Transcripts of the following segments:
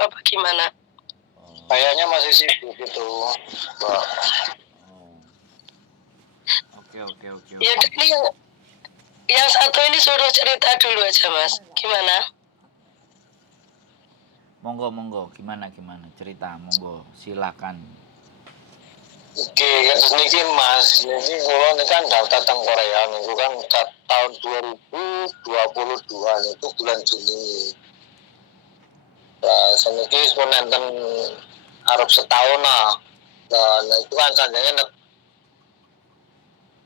apa gimana? Kayaknya masih sibuk gitu, Mbak. Oke. Ya ini yang satu ini suruh cerita dulu aja Mas. Gimana? Monggo, gimana cerita, monggo, silakan. Oke, niki Mas, niki kula niki kan daftar teng Korea niku kan tahun 2022 niku bulan Juni. Lah saniki pun nenten arep setahun lah. Nah itu kan sanjanya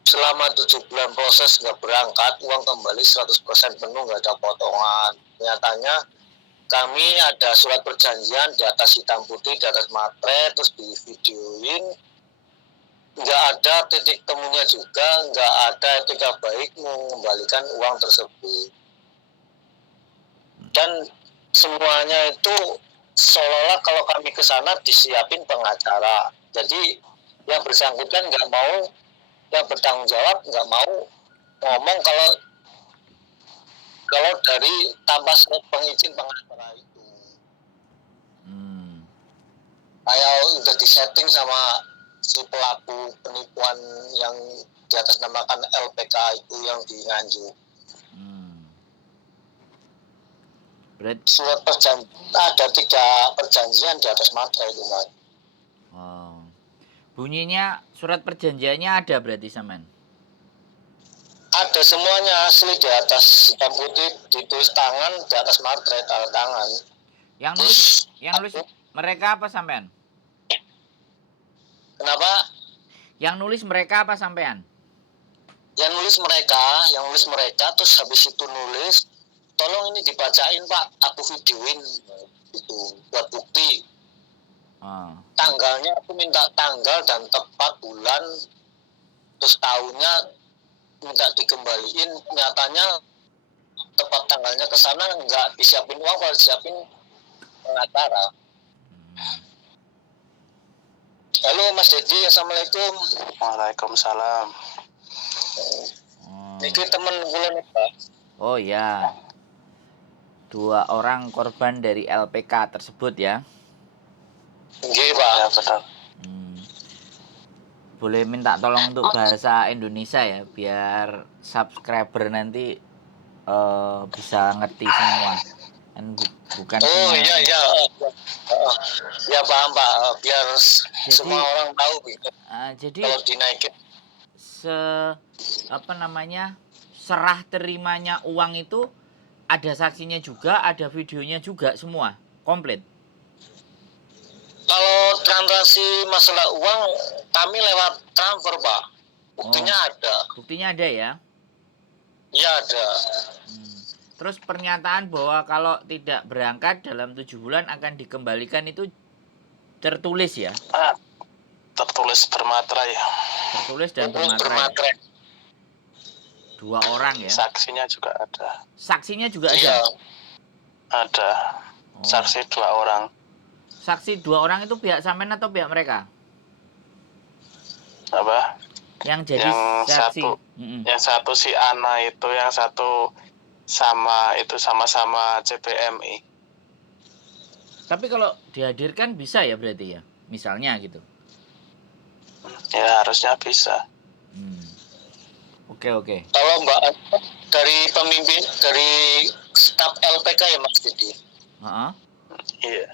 selama 7 bulan proses nggak berangkat, uang kembali 100% penuh, nggak ada potongan. Nyatanya kami ada surat perjanjian di atas hitam putih, di atas materai, terus di videoin, nggak ada titik temunya juga, nggak ada etika baik mengembalikan uang tersebut. Dan semuanya itu seolah-olah kalau kami ke sana disiapin pengacara. Jadi yang bersangkutan nggak mau, yang bertanggung jawab nggak mau ngomong kalau dari tanpa pengizin pengacara itu. Kayak udah disetting sama si pelaku penipuan yang di atas namakan LPK itu yang di Nganjuk. Surat perjanjian ada 3 perjanjian di atas materai itu, Mas. Bunyinya surat perjanjiannya ada berarti Saman? Ada semuanya asli di atas hitam putih, ditulis tangan di atas materai, tanda tangan. Yang nulis mereka apa sampean? Kenapa? Yang nulis mereka apa sampean? Yang nulis mereka, terus habis itu nulis, tolong ini dibacain Pak, aku videoin itu buat bukti. Tanggalnya aku minta tanggal dan tepat bulan, terus tahunnya minta dikembaliin. Nyatanya tepat tanggalnya ke sana nggak disiapin uang, kalau disiapin pengacara. Halo Mas Dedi, assalamualaikum. Waalaikumsalam. Niki temen kula nih Pak. Oh ya, 2 orang korban dari LPK tersebut ya? Nggih Pak, ya betul. Boleh minta tolong untuk bahasa Indonesia ya, biar subscriber nanti bisa ngerti semua. Kan bukan oh semua. Iya ya paham Pak, biar semua orang tahu gitu. Jadi kalau dinaikin serah terimanya uang itu ada saksinya juga, ada videonya juga, semua komplit. Kalau transaksi masalah uang kami lewat transfer Pak, buktinya ada. Buktinya ada ya? Iya ada. Terus pernyataan bahwa kalau tidak berangkat dalam 7 bulan akan dikembalikan itu tertulis ya? Tertulis bermaterai. Tertulis dan bermaterai. 2 orang ya? Saksinya juga ada. Saksinya juga ada? Iya. Ada. Saksi 2 orang. Saksi 2 orang itu pihak sampean atau pihak mereka? Apa? Yang jadi saksi. Yang satu si Ana itu, yang satu sama-sama CPMI. Tapi kalau dihadirkan bisa ya berarti ya? Misalnya gitu. Ya harusnya bisa. Oke. Kalau Mbak dari pemimpin, dari staf LPK ya Mas Didi? Iya.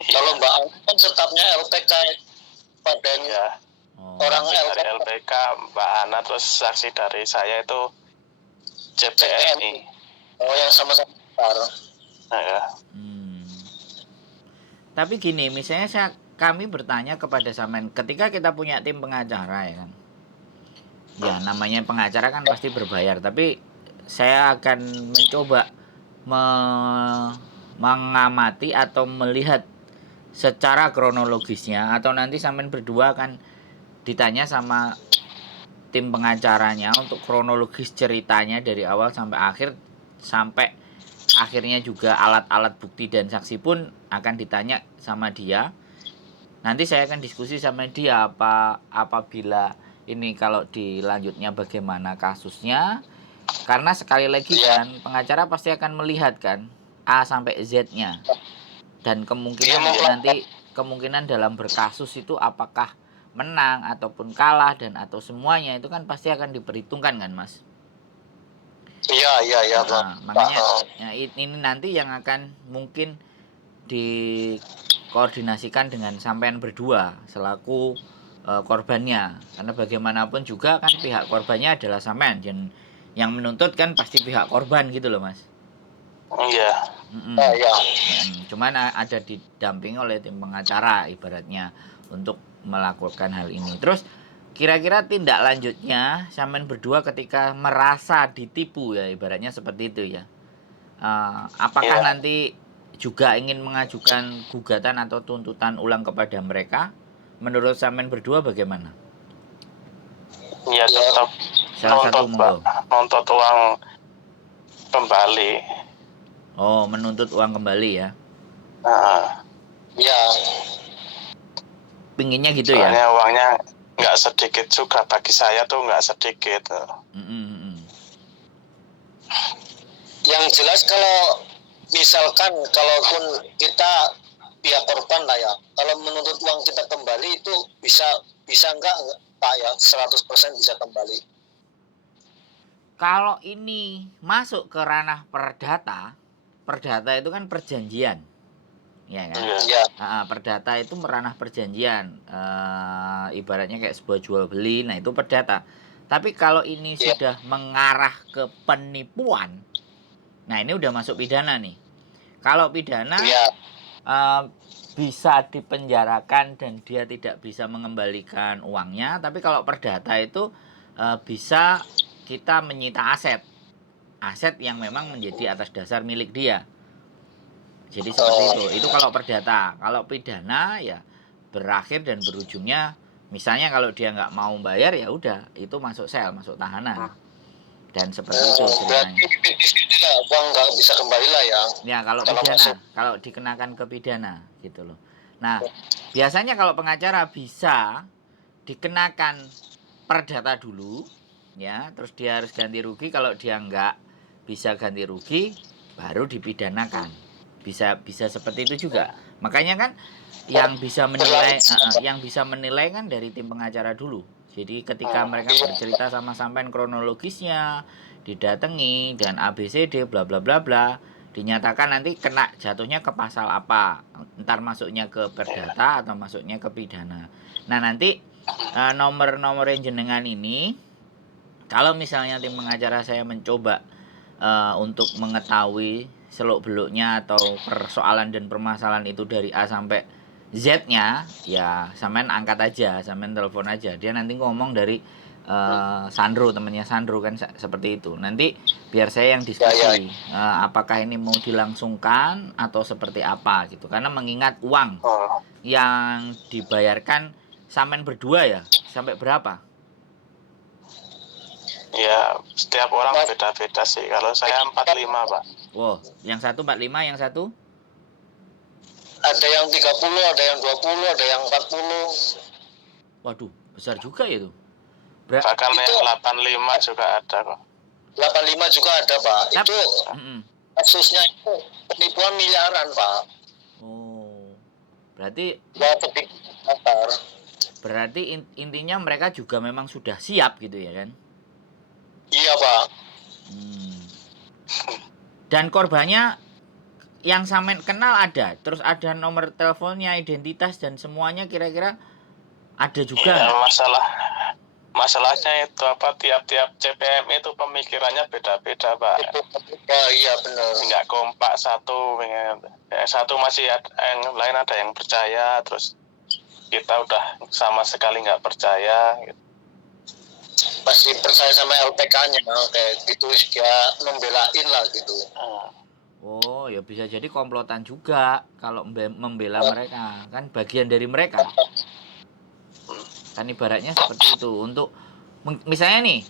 Kalau Mbak kan stafnya LPK pada orang LPK Mbak Ana, terus saksi dari saya itu CPMI. Oh yang sama-sama besar. Ya. Tapi gini, misalnya kami bertanya kepada Samen, ketika kita punya tim pengacara ya kan, ya namanya pengacara kan pasti berbayar, tapi saya akan mencoba mengamati atau melihat secara kronologisnya, atau nanti Samen berdua akan ditanya sama tim pengacaranya untuk kronologis ceritanya dari awal sampai akhir, sampai akhirnya juga alat-alat bukti dan saksi pun akan ditanya sama dia. Nanti saya akan diskusi sama dia apabila ini kalau dilanjutnya bagaimana kasusnya. Karena sekali lagi kan pengacara pasti akan melihat kan A sampai Z-nya. Dan kemungkinan kemungkinan dalam berkasus itu apakah menang ataupun kalah dan atau semuanya itu kan pasti akan diperhitungkan kan Mas. Iya, Nah, makanya ya, ini nanti yang akan mungkin dikoordinasikan dengan sampean berdua selaku korbannya, karena bagaimanapun juga kan pihak korbannya adalah sampean dan yang menuntut kan pasti pihak korban gitu loh Mas. Iya. Cuman ada didampingi oleh tim pengacara ibaratnya untuk melakukan hal ini. Terus kira-kira tindak lanjutnya sampean berdua ketika merasa ditipu ya ibaratnya seperti itu ya. Apakah nanti juga ingin mengajukan gugatan atau tuntutan ulang kepada mereka? Menurut sampean berdua bagaimana? Ya tetap nuntut uang kembali. Oh, menuntut uang kembali ya? Ya. Pinginnya gitu soalnya ya? Uangnya nggak sedikit juga, bagi saya tuh nggak sedikit. Yang jelas kalau misalkan kalaupun kita pihak korban lah ya, kalau menuntut uang kita kembali itu bisa enggak Pak ya, 100% bisa kembali. Kalau ini masuk ke ranah perdata itu kan perjanjian, ya kan? Iya. Perdata itu meranah perjanjian, ibaratnya kayak sebuah jual beli, nah itu perdata. Tapi kalau ini sudah mengarah ke penipuan, nah ini udah masuk pidana nih. Kalau pidana bisa dipenjarakan dan dia tidak bisa mengembalikan uangnya. Tapi kalau perdata itu bisa kita menyita aset yang memang menjadi atas dasar milik dia. Jadi seperti itu kalau perdata. Kalau pidana ya berakhir dan berujungnya misalnya kalau dia nggak mau bayar ya udah itu masuk sel, masuk tahanan. Dan seperti itu ceritanya. Uang nggak bisa kembali lah ya. Ya kalau pidana, kalau dikenakan ke pidana gitu loh. Nah biasanya kalau pengacara bisa dikenakan perdata dulu, ya, terus dia harus ganti rugi. Kalau dia nggak bisa ganti rugi, baru dipidanakan. Bisa seperti itu juga. Makanya kan yang bisa menilai kan dari tim pengacara dulu. Jadi ketika mereka bercerita sama sampean kronologisnya, didatangi dan ABCD bla bla bla bla, dinyatakan nanti kena jatuhnya ke pasal apa. Entar masuknya ke perdata atau masuknya ke pidana. Nah, nanti nomor-nomor yang jenengan ini kalau misalnya tim pengacara saya mencoba untuk mengetahui seluk-beluknya atau persoalan dan permasalahan itu dari A sampai Z-nya, ya sampean angkat aja, sampean telepon aja. Dia nanti ngomong dari Sandro, temannya Sandro kan seperti itu. Nanti biar saya yang diskusi apakah ini mau dilangsungkan atau seperti apa gitu. Karena mengingat uang yang dibayarkan sampean berdua ya, sampai berapa? Ya, setiap orang beda-beda sih. Kalau saya 45, Pak. Wow, yang satu 45, yang satu? Ada yang 30, ada yang 20, ada yang 40. Waduh, besar juga ya itu. Bahkan yang 85 juga ada kok. 85 juga ada, Pak. Itu kasusnya itu penipuan miliaran, Pak. Oh, berarti intinya mereka juga memang sudah siap gitu ya kan? Iya, Pak. Dan korbannya yang sampean kenal ada, terus ada nomor teleponnya, identitas dan semuanya kira-kira ada juga. Ya, masalahnya itu apa, tiap-tiap CPM itu pemikirannya beda-beda, Pak. Iya benar. Nggak kompak satu, yang satu masih yang lain ada yang percaya, terus kita udah sama sekali nggak percaya. Gitu. Pasti percaya sama LPK-nya, kayak gitu dia membelain lah gitu. Oh, ya bisa jadi komplotan juga kalau membela mereka, kan bagian dari mereka. Kan ibaratnya seperti itu. Untuk misalnya nih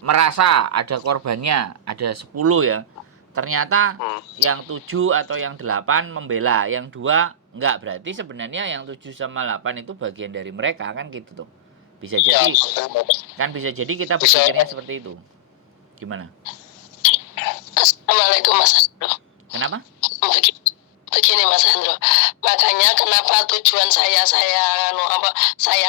merasa ada korbannya ada 10 ya, ternyata yang 7 atau yang 8 membela, yang 2 enggak, berarti sebenarnya yang 7 sama 8 itu bagian dari mereka kan gitu tuh. Bisa jadi kan, bisa jadi kita berpikirnya seperti itu. Gimana? Assalamualaikum Mas Asdo. Kenapa? gini Mas Andro, makanya kenapa tujuan saya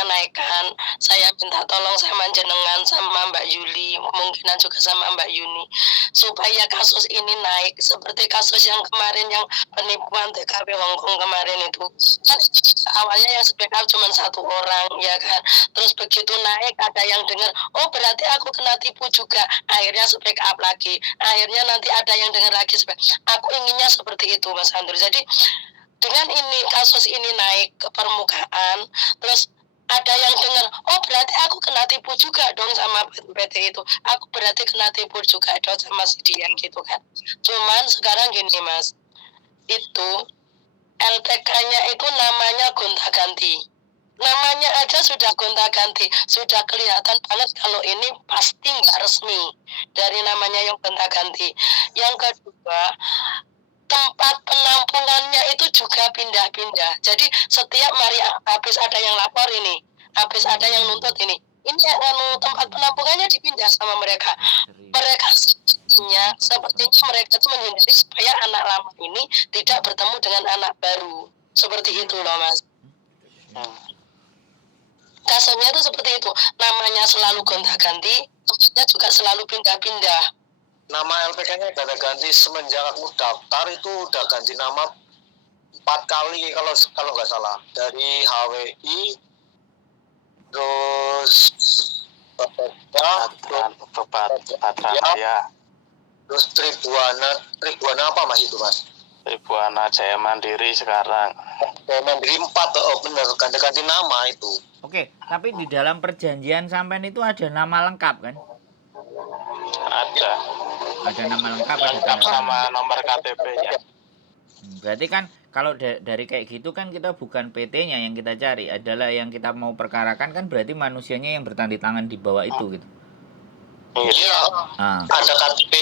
naikkan, saya minta tolong sama jenengan, sama Mbak Yuli, kemungkinan juga sama Mbak Yuni, supaya kasus ini naik seperti kasus yang kemarin yang penipuan TKP Hongkong kemarin itu. Kan awalnya yang speak up cuma 1 orang ya kan, terus begitu naik ada yang dengar, oh berarti aku kena tipu juga, akhirnya speak up lagi, akhirnya nanti ada yang dengar lagi. Aku inginnya seperti itu Mas Andro. Jadi dengan ini kasus ini naik ke permukaan, terus ada yang dengar, oh berarti aku kena tipu juga dong sama PT itu, aku berarti kena tipu juga dong sama si dia gitu kan. Cuman sekarang gini Mas, itu LPK-nya itu namanya gonta-ganti, namanya aja sudah gonta-ganti, sudah kelihatan banget kalau ini pasti nggak resmi dari namanya yang gonta-ganti. Yang kedua, tempat penampungannya itu juga pindah-pindah. Jadi setiap habis ada yang lapor ini, habis ada yang nuntut ini tempat penampungannya dipindah sama mereka. Mereka sepertinya mereka itu menghindari supaya anak lama ini tidak bertemu dengan anak baru. Seperti itu loh Mas. Kasusnya itu seperti itu. Namanya selalu gonta-ganti, tempatnya juga selalu pindah-pindah. Nama LPK-nya ganti semenjak aku daftar itu udah ganti nama 4 kali kalau nggak salah. Dari HWI, terus ya. Terus Tribuana apa Mas itu Mas? Tribuana Jaya Mandiri sekarang. Jaya Mandiri 4, bener, ganti nama itu. Oke, tapi di dalam perjanjian sampean itu ada nama lengkap kan? Ada. Ada nama lengkap, ada Lengkap sama nomor KTP-nya. Berarti kan kalau dari kayak gitu kan kita bukan PT-nya yang kita cari, adalah yang kita mau perkarakan kan berarti manusianya yang bertanda tangan di bawah itu gitu. Iya. Ada KTP.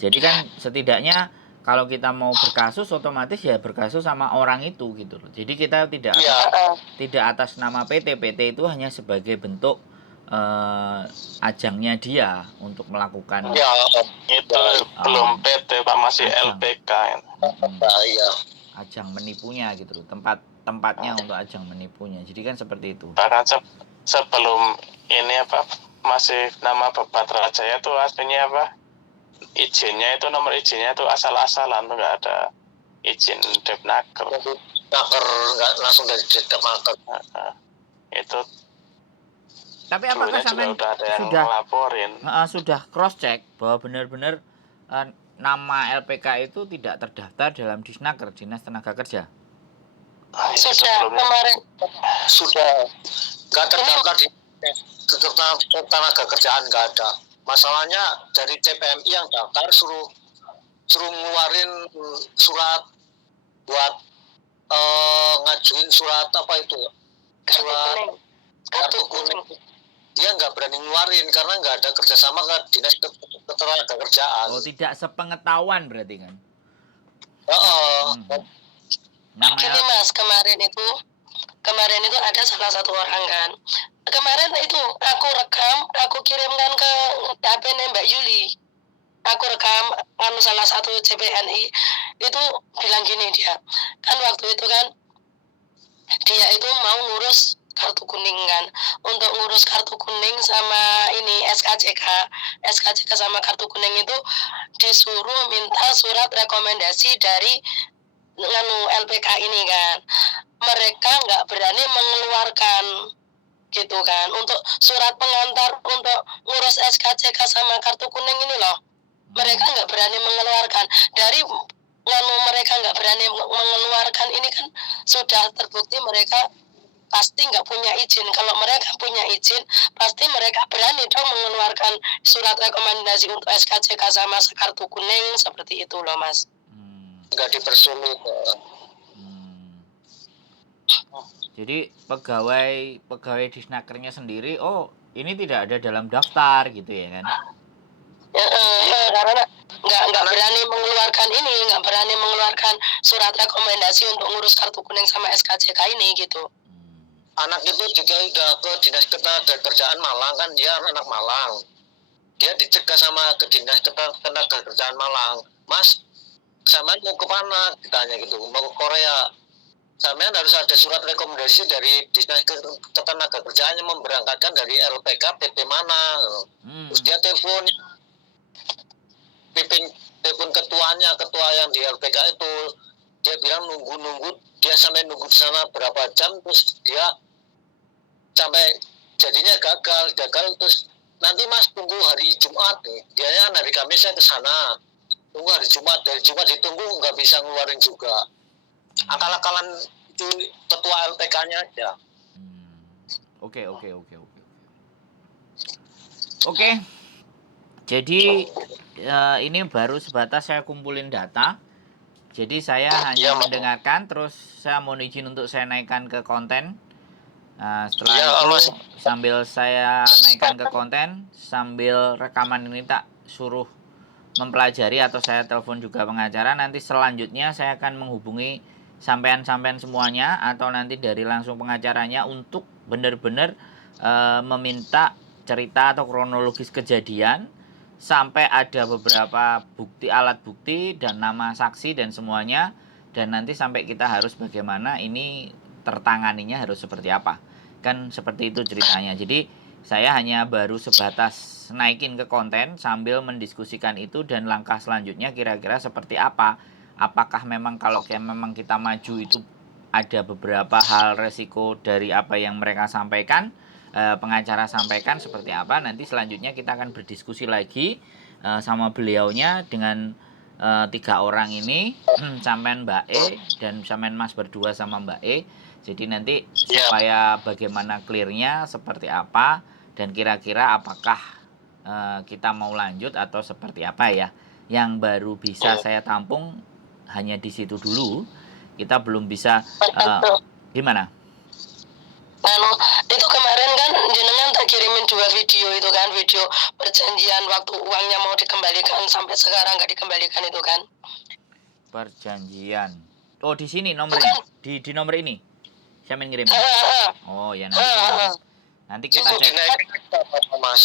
Jadi kan setidaknya kalau kita mau berkasus otomatis ya berkasus sama orang itu gitu loh. Jadi kita tidak atas nama PT. PT itu hanya sebagai bentuk ajangnya dia untuk melakukan. Ya, itu belum PT Pak, masih ajang. LPK. Iya. Ajang menipunya gitu loh. Tempatnya untuk ajang menipunya. Jadi kan seperti itu. Bahkan sebelum ini masih nama Bapak Trajaya itu aslinya izinnya itu, nomor izinnya itu asal-asalan, nggak ada izin Depnaker. Nggak langsung dari Depnaker. Itu. Tapi apakah sampean sudah cross check bahwa benar-benar nama LPK itu tidak terdaftar dalam Disnaker, Dinas Tenaga Kerja? Sudah kemarin. Sudah. Nggak terdaftar di tenaga kerjaan, nggak ada. Masalahnya dari CPMI yang daftar suruh ngeluarin surat buat ngajuin surat apa itu? Surat kartu kuning. Dia nggak berani ngeluarin karena nggak ada kerjasama ke Dinas Ketenaga Kerjaan. Oh, tidak sepengetahuan berarti kan? Gini Mas, kemarin itu ada salah satu orang kan. Kemarin itu aku rekam, aku kirimkan ke HP Mbak Yuli. Aku rekam salah satu CPNI itu bilang gini dia. Kan waktu itu kan dia itu mau ngurus kartu kuning kan. Untuk ngurus kartu kuning sama ini SKCK sama kartu kuning itu disuruh minta surat rekomendasi dari LPK ini kan. Mereka nggak berani mengeluarkan gitu kan, untuk surat pengantar untuk ngurus SKCK sama kartu kuning ini loh, mereka nggak berani mengeluarkan. Dari mereka nggak berani mengeluarkan ini kan sudah terbukti mereka pasti nggak punya izin. Kalau mereka punya izin pasti mereka berani dong mengeluarkan surat rekomendasi untuk SKCK sama kartu kuning, seperti itu loh Mas. Nggak dipersulit. Jadi pegawai Disnakernya sendiri, oh ini tidak ada dalam daftar gitu ya kan? Karena nggak berani mengeluarkan nggak berani mengeluarkan surat rekomendasi untuk ngurus kartu kuning sama SKCK ini gitu. Anak itu juga udah ke Dinas Ketenaga Kerjaan Malang kan, dia anak Malang. Dia dicegah sama ke Dinas Ketenaga Kerjaan Malang, Mas, sampean mau ke mana, ditanya gitu, mau ke Korea, sampean harus ada surat rekomendasi dari Dinas Ketenagakerjaan yang memberangkatkan dari LPK PP mana. Terus dia telepon ketuanya, ketua yang di LPK itu, dia bilang nunggu, dia sampai nunggu di sana berapa jam, terus dia sampai jadinya gagal terus nanti mas tunggu hari Jumat nih, dia hari Kamis saya ke sana, tunggu hari Jumat, dari Jumat ditunggu nggak bisa ngeluarin juga, akal-akalan itu ketua LPK-nya aja. Oke. Jadi ini baru sebatas saya kumpulin data. Jadi saya hanya mendengarkan, terus saya mohon izin untuk saya naikkan ke konten. Nah, setelah itu sambil saya naikkan ke konten, sambil rekaman ini tak suruh mempelajari atau saya telepon juga pengacara. Nanti selanjutnya saya akan menghubungi sampean-sampean semuanya atau nanti dari langsung pengacaranya untuk benar-benar meminta cerita atau kronologis kejadian sampai ada beberapa bukti, alat bukti dan nama saksi dan semuanya, dan nanti sampai kita harus bagaimana ini tertanganinya harus seperti apa, kan seperti itu ceritanya. Jadi saya hanya baru sebatas naikin ke konten sambil mendiskusikan itu dan langkah selanjutnya kira-kira seperti apa. Apakah memang kalau memang kita maju itu ada beberapa hal resiko dari apa yang mereka sampaikan, pengacara sampaikan seperti apa. Nanti selanjutnya kita akan berdiskusi lagi sama beliaunya dengan 3 orang ini, sampean Mbak E dan sampean Mas berdua sama Mbak E. Jadi nanti supaya bagaimana clearnya seperti apa dan kira-kira apakah kita mau lanjut atau seperti apa ya. Yang baru bisa saya tampung hanya di situ dulu. Kita belum bisa gimana? Itu kemarin kan jenengan tak kirimin 2 video itu kan, video perjanjian waktu uangnya mau dikembalikan sampai sekarang nggak dikembalikan itu kan. Perjanjian. Oh, di sini nomornya. Di nomor ini. Saya ngirim. Oh, ya nanti kita cek. Mas.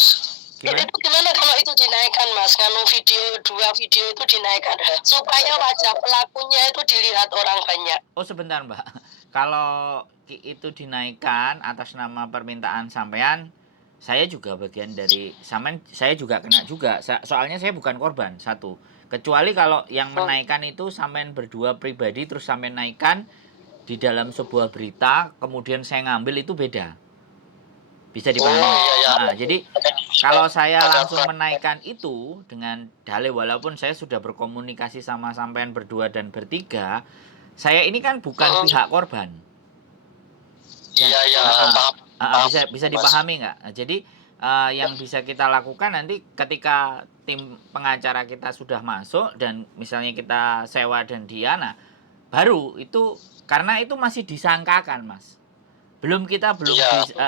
Itu gimana kalau itu dinaikkan Mas? Kalau video 2 video itu dinaikkan supaya wajah pelakunya itu dilihat orang banyak. Oh, sebentar Mbak. Kalau itu dinaikkan atas nama permintaan sampean, saya juga bagian dari sampean, saya juga kena juga. Soalnya saya bukan korban, satu. Kecuali kalau yang menaikkan itu sampean berdua pribadi terus sampean naikkan di dalam sebuah berita, kemudian saya ngambil, itu beda. Bisa dipahami. Nah, jadi kalau saya langsung menaikkan itu dengan dalih, walaupun saya sudah berkomunikasi sama sampean berdua dan bertiga, saya ini kan bukan pihak korban. Bisa dipahami nggak? Nah, jadi yang bisa kita lakukan nanti ketika tim pengacara kita sudah masuk dan misalnya kita sewa dan dia, nah baru itu, karena itu masih disangkakan Mas,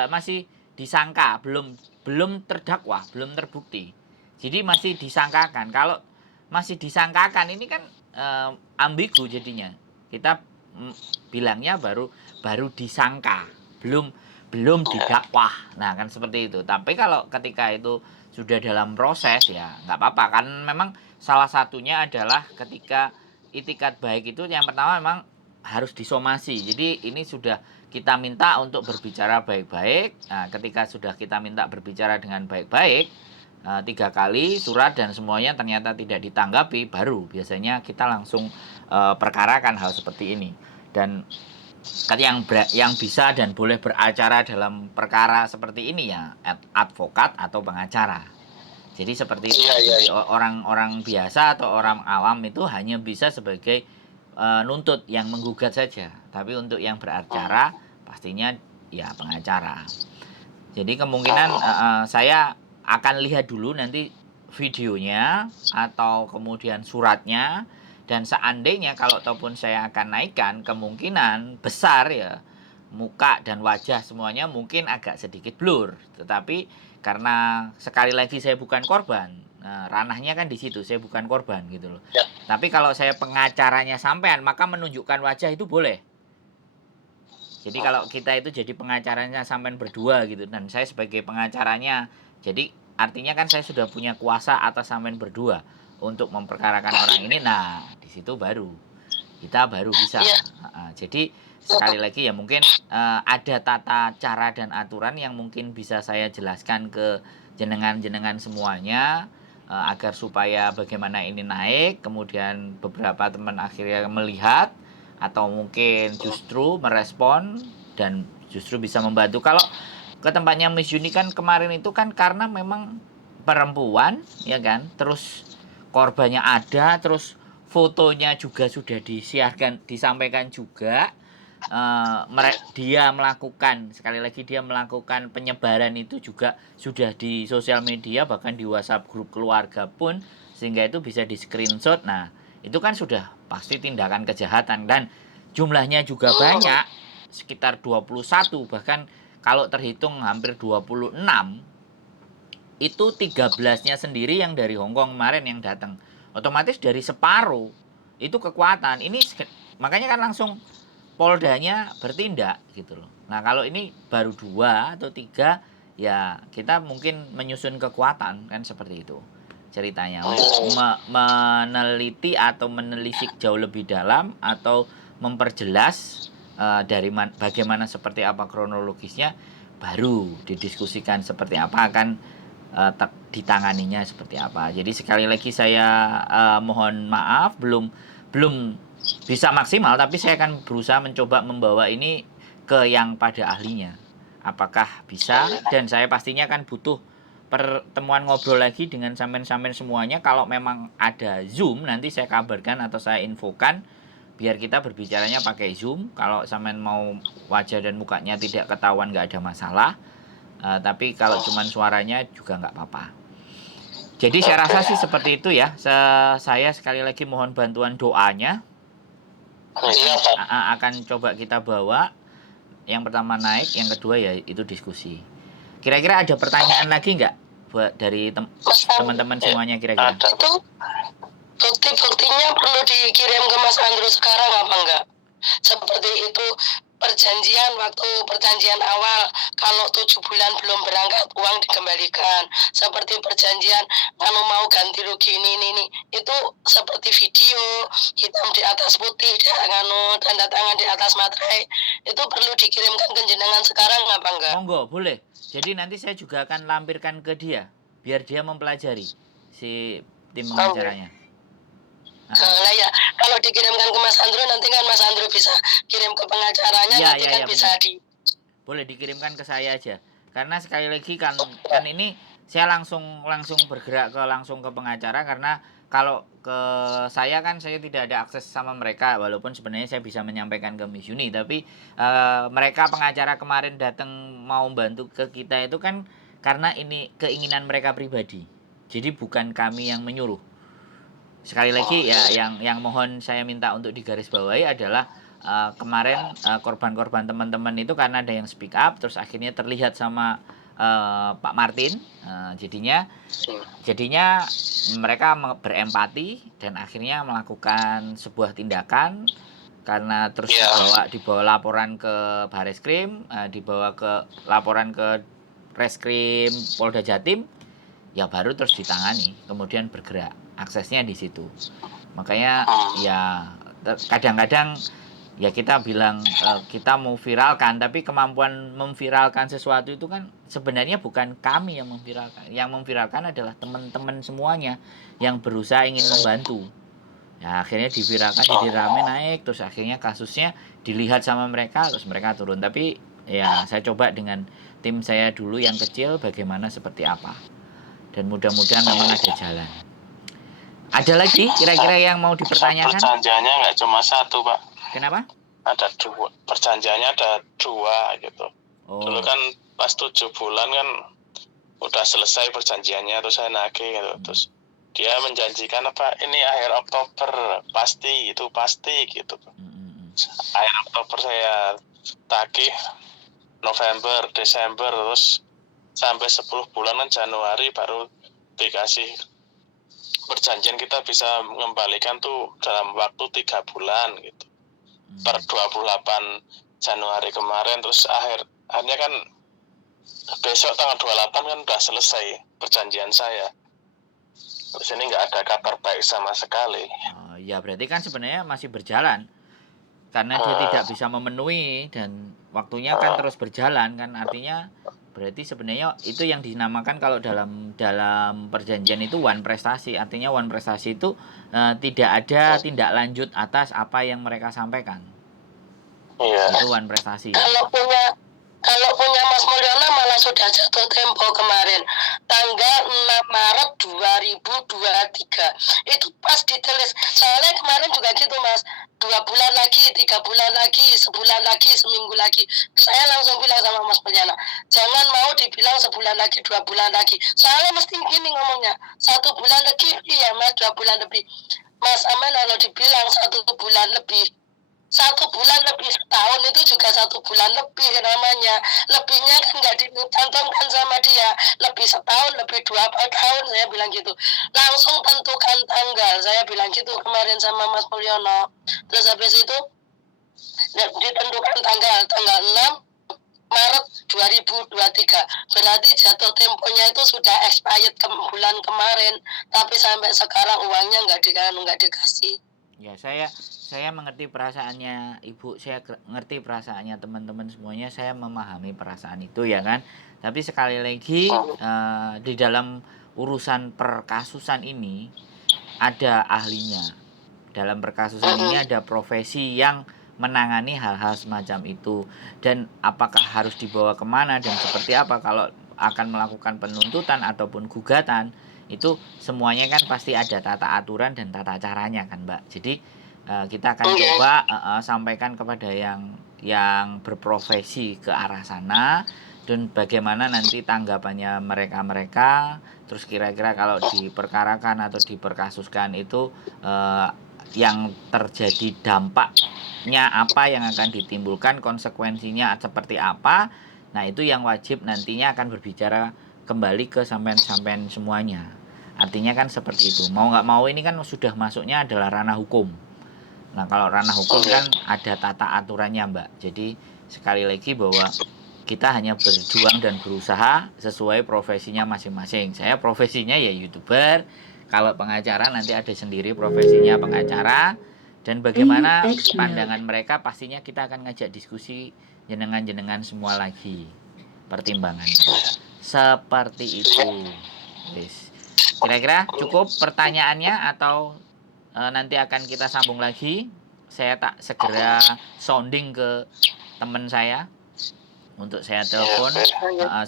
masih disangka, belum terdakwa, belum terbukti, jadi masih disangkakan. Kalau masih disangkakan ini kan ambigu jadinya, kita bilangnya baru disangka, belum didakwa. Nah kan seperti itu. Tapi kalau ketika itu sudah dalam proses ya nggak apa-apa kan. Memang salah satunya adalah ketika itikat baik itu yang pertama memang harus disomasi. Jadi ini sudah kita minta untuk berbicara baik-baik. Nah ketika sudah kita minta berbicara dengan baik-baik 3 kali surat dan semuanya ternyata tidak ditanggapi, baru biasanya kita langsung perkarakan hal seperti ini. Dan yang bisa dan boleh beracara dalam perkara seperti ini ya advokat atau pengacara. Jadi seperti itu. Jadi orang biasa atau orang awam itu hanya bisa sebagai nuntut yang menggugat saja. Tapi untuk yang beracara pastinya ya pengacara. Jadi kemungkinan saya akan lihat dulu nanti videonya atau kemudian suratnya. Dan seandainya kalau ataupun saya akan naikkan, kemungkinan besar ya muka dan wajah semuanya mungkin agak sedikit blur. Tetapi karena sekali lagi saya bukan korban, ranahnya kan di situ, saya bukan korban gitu loh. Ya. Tapi kalau saya pengacaranya sampean, maka menunjukkan wajah itu boleh. Jadi kalau kita itu jadi pengacaranya sampean berdua gitu, dan saya sebagai pengacaranya, jadi artinya kan saya sudah punya kuasa atas sampean berdua. untuk memperkarakan orang ini, nah di situ kita baru bisa. Jadi sekali lagi ya mungkin ada tata cara dan aturan yang mungkin bisa saya jelaskan ke jenengan semuanya agar supaya bagaimana ini naik, kemudian beberapa teman akhirnya melihat atau mungkin justru merespon dan justru bisa membantu. Kalau ke tempatnya Miss Yuni kan kemarin itu kan karena memang perempuan ya kan, terus korbannya ada, terus fotonya juga sudah disampaikan juga. Dia melakukan, sekali lagi dia melakukan penyebaran itu juga sudah di sosial media, bahkan di WhatsApp grup keluarga pun, sehingga itu bisa di screenshot. Nah itu kan sudah pasti tindakan kejahatan dan jumlahnya juga banyak, sekitar 21, bahkan kalau terhitung hampir 26. Itu 13-nya sendiri yang dari Hongkong kemarin yang datang. Otomatis dari separuh itu kekuatan. Ini makanya kan langsung Poldanya bertindak gitu loh. Nah kalau ini baru 2 atau 3 ya kita mungkin menyusun kekuatan kan seperti itu ceritanya untuk meneliti atau menelisik jauh lebih dalam atau memperjelas dari bagaimana seperti apa kronologisnya, baru didiskusikan seperti apa akan ditanganinya seperti apa. Jadi sekali lagi saya mohon maaf belum bisa maksimal, tapi saya akan berusaha mencoba membawa ini ke yang pada ahlinya. Apakah bisa? Dan saya pastinya kan butuh pertemuan ngobrol lagi dengan sampean-sampean semuanya. Kalau memang ada Zoom, nanti saya kabarkan atau saya infokan biar kita berbicaranya pakai Zoom. Kalau sampean mau wajah dan mukanya tidak ketahuan nggak ada masalah. Tapi kalau cuman suaranya juga nggak apa-apa. Jadi saya rasa sih seperti itu ya. Saya sekali lagi mohon bantuan doanya. Akan coba kita bawa. Yang pertama naik, yang kedua ya itu diskusi. Kira-kira ada pertanyaan lagi nggak buat dari teman-teman semuanya kira-kira? Itu bukti-buktinya perlu dikirim ke Mas Andrew sekarang apa enggak? Seperti itu waktu perjanjian awal, kalau 7 bulan belum berangkat uang dikembalikan. Seperti perjanjian kalau mau ganti rugi ini itu seperti video hitam di atas putih, tanda tangan di atas materai, itu perlu dikirimkan ke jenengan sekarang apa enggak? Monggo, boleh. Jadi nanti saya juga akan lampirkan ke dia biar dia mempelajari si tim pengacaranya. Nah ya, kalau dikirimkan ke Mas Andrew nanti kan Mas Andrew bisa kirim ke pengacaranya, nanti kan bisa boleh dikirimkan ke saya aja. Karena sekali lagi kan ini saya langsung bergerak langsung ke pengacara, karena kalau ke saya kan saya tidak ada akses sama mereka, walaupun sebenarnya saya bisa menyampaikan ke Miss Yuni, tapi mereka pengacara kemarin datang mau bantu ke kita itu kan karena ini keinginan mereka pribadi. Jadi bukan kami yang menyuruh. Sekali lagi ya yang mohon saya minta untuk digarisbawahi adalah kemarin korban-korban teman-teman itu karena ada yang speak up, terus akhirnya terlihat sama Pak Martin, jadinya mereka berempati dan akhirnya melakukan sebuah tindakan, karena terus dibawa laporan ke Bareskrim, dibawa ke laporan ke Reskrim Polda Jatim, ya baru terus ditangani, kemudian bergerak aksesnya di situ. Makanya ya kadang-kadang ya kita bilang kita mau viralkan, tapi kemampuan memviralkan sesuatu itu kan sebenarnya bukan kami yang memviralkan. Yang memviralkan adalah teman-teman semuanya yang berusaha ingin membantu. Ya akhirnya diviralkan, jadi rame naik, terus akhirnya kasusnya dilihat sama mereka, terus mereka turun. Tapi ya saya coba dengan tim saya dulu yang kecil bagaimana seperti apa. Dan mudah-mudahan memang ada jalan. Ada lagi kira-kira yang mau dipertanyakan? Perjanjiannya nggak cuma satu, Pak. Kenapa? Ada 2. Perjanjiannya ada 2 gitu. Dulu kan pas 7 bulan kan udah selesai perjanjiannya, terus saya nagih gitu. Terus dia menjanjikan apa? Ini akhir Oktober pasti gitu. Akhir Oktober saya tagih, November, Desember, terus sampai 10 bulan kan Januari baru dikasih perjanjian kita bisa mengembalikan tuh dalam waktu 3 bulan gitu. Per 28 Januari kemarin, terus akhirnya kan besok tanggal 28 kan udah selesai perjanjian saya. Terus ini nggak ada kabar baik sama sekali. Oh, ya berarti kan sebenarnya masih berjalan karena dia tidak bisa memenuhi dan waktunya kan terus berjalan kan, artinya berarti sebenarnya itu yang dinamakan kalau dalam perjanjian itu one prestasi, artinya one prestasi itu tidak ada tindak lanjut atas apa yang mereka sampaikan. Iya. Itu one prestasi. Kalau punya Mas Mulyono malah sudah jatuh tempo kemarin tanggal 6 Maret 2023 itu pas ditulis, soalnya kemarin juga gitu Mas, 2 bulan lagi, 3 bulan lagi, sebulan lagi, seminggu lagi. Saya langsung bilang sama Mas Mulyono, jangan mau dibilang sebulan lagi, 2 bulan lagi, soalnya mesti gini ngomongnya, 1 bulan lagi ya Mas, 2 bulan lebih. Mas Aman kalau dibilang 1 bulan lebih, 1 bulan lebih setahun itu juga 1 bulan lebih namanya. Lebihnya kan nggak dicantumkan sama dia. Lebih setahun, lebih 2 tahun, saya bilang gitu. Langsung tentukan tanggal, saya bilang gitu kemarin sama Mas Mulyono. Terus habis itu ditentukan tanggal 6 Maret 2023. Berarti jatuh temponya itu sudah expired bulan kemarin. Tapi sampai sekarang uangnya nggak dikasih. Ya, saya mengerti perasaannya Ibu, saya ngerti perasaannya teman-teman semuanya, saya memahami perasaan itu ya kan. Tapi sekali lagi di dalam urusan perkasusan ini ada ahlinya. Dalam perkasusan ini ada profesi yang menangani hal-hal semacam itu, dan apakah harus dibawa kemana dan seperti apa kalau akan melakukan penuntutan ataupun gugatan, itu semuanya kan pasti ada tata aturan dan tata caranya kan Mbak. Jadi kita akan coba sampaikan kepada yang berprofesi ke arah sana, dan bagaimana nanti tanggapannya mereka. Terus kira-kira kalau diperkarakan atau diperkasuskan itu yang terjadi dampaknya apa, yang akan ditimbulkan konsekuensinya seperti apa. Nah itu yang wajib nantinya akan berbicara kembali ke sampean-sampean semuanya. Artinya kan seperti itu. Mau nggak mau ini kan sudah masuknya adalah ranah hukum. Nah kalau ranah hukum kan ada tata aturannya Mbak. Jadi sekali lagi bahwa kita hanya berjuang dan berusaha sesuai profesinya masing-masing. Saya profesinya ya YouTuber. Kalau pengacara nanti ada sendiri profesinya pengacara. Dan bagaimana pandangan mereka pastinya kita akan ngajak diskusi jenengan-jenengan semua lagi pertimbangannya. Seperti itu. Yes. Kira-kira cukup pertanyaannya atau nanti akan kita sambung lagi? Saya tak segera sounding ke teman saya untuk saya telepon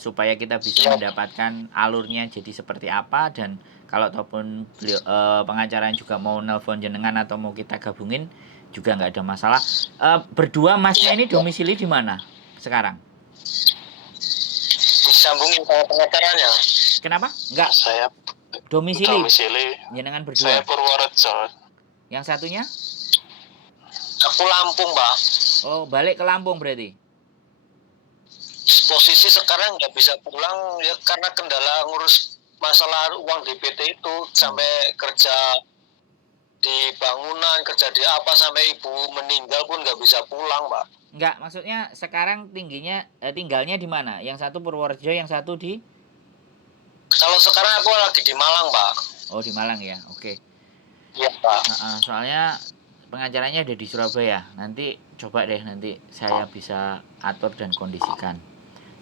supaya kita bisa mendapatkan alurnya jadi seperti apa, dan kalau ataupun pengacara juga mau nelpon jenengan atau mau kita gabungin juga nggak ada masalah. Berdua Masnya ini domisili di mana sekarang? Disambungin sama pengacaranya. Kenapa? Enggak. Saya domisili jenengan berdua. Saya Purworejo. Yang satunya? Aku Lampung, Mbak. Oh, balik ke Lampung berarti. Posisi sekarang nggak bisa pulang ya karena kendala ngurus masalah uang DPT itu, sampai kerja di bangunan, kerja di apa, sampai ibu meninggal pun nggak bisa pulang, Pak. Enggak, maksudnya sekarang tinggalnya di mana? Yang satu Purworejo, yang satu di? Kalau sekarang aku lagi di Malang, Pak. Oh, di Malang ya, oke. Iya, Pak. Soalnya pengacaranya ada di Surabaya. Nanti coba deh, nanti saya bisa atur dan kondisikan.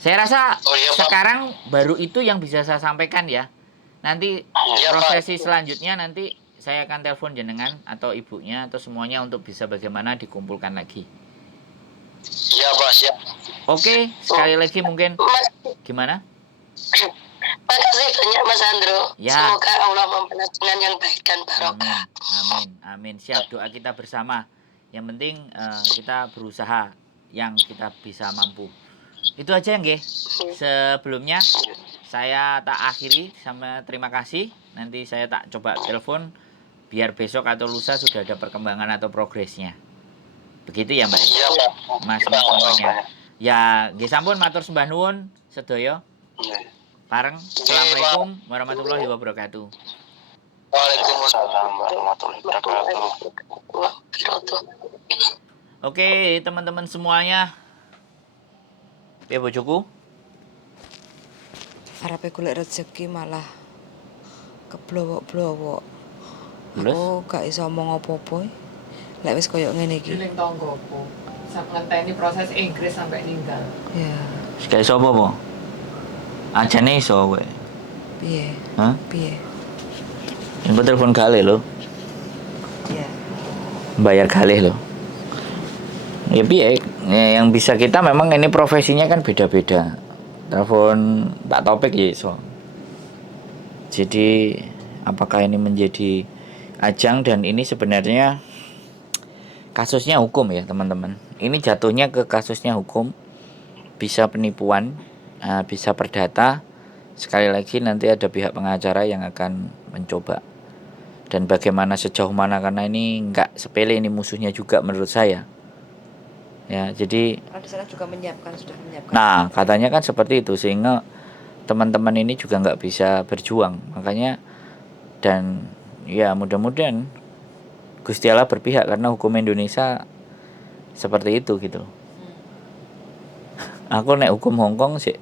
Saya rasa sekarang baru itu yang bisa saya sampaikan ya. Nanti prosesi selanjutnya nanti saya akan telepon jenengan atau ibunya atau semuanya untuk bisa bagaimana dikumpulkan lagi. Iya, Pak, siap. Oke, sekali lagi mungkin gimana? Makasih banyak Mas Andro. Ya. Semoga Allah memperlancarkan yang baik dan barokah. Amin. Siap, doa kita bersama. Yang penting kita berusaha yang kita bisa mampu. Itu aja nggih. Sebelumnya saya tak akhiri sama terima kasih. Nanti saya tak coba telepon biar besok atau lusa sudah ada perkembangan atau progresnya. Begitu ya, Mbak? Iya, Pak. Mas semuanya. Ya, nggih sampun matur sembah nuwun sedaya. Bareng. Assalamualaikum warahmatullahi wabarakatuh. Waalaikumsalam warahmatullahi wabarakatuh. Oke, teman-teman semuanya. Piye bojoku? Arepe golek rezeki malah keblowok-blowok. Terus? Aku gak iso omong apa-apa. Lek wis koyo ngene iki. Ning tanggoku. Sampai ngenteni proses Inggris sampai ninggal. Ya, Kayak iso apa? Ajane iso kowe. piye? Hah? Piye? Engko telepon kali lho. Ya. Bayar kali lho. Ya piye? Ya, yang bisa kita memang ini profesinya kan beda-beda. Telepon Pak Topik ya iso. Jadi apakah ini menjadi ajang, dan ini sebenarnya kasusnya hukum ya teman-teman. Ini jatuhnya ke kasusnya hukum, bisa penipuan, bisa perdata. Sekali lagi nanti ada pihak pengacara yang akan mencoba. Dan bagaimana sejauh mana, karena ini nggak sepele, ini musuhnya juga menurut saya. Ya, jadi Di sana juga sudah menyiapkan. nah katanya kan seperti itu, sehingga teman-teman ini juga nggak bisa berjuang. Makanya, dan ya mudah-mudahan Gusti Allah berpihak, karena hukum Indonesia seperti itu gitu. Aku nek hukum Hongkong sih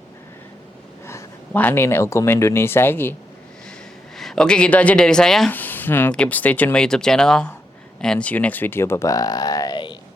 wani, nek hukum Indonesia iki. Oke, gitu aja dari saya. Keep stay tune my YouTube channel and see you next video. Bye bye.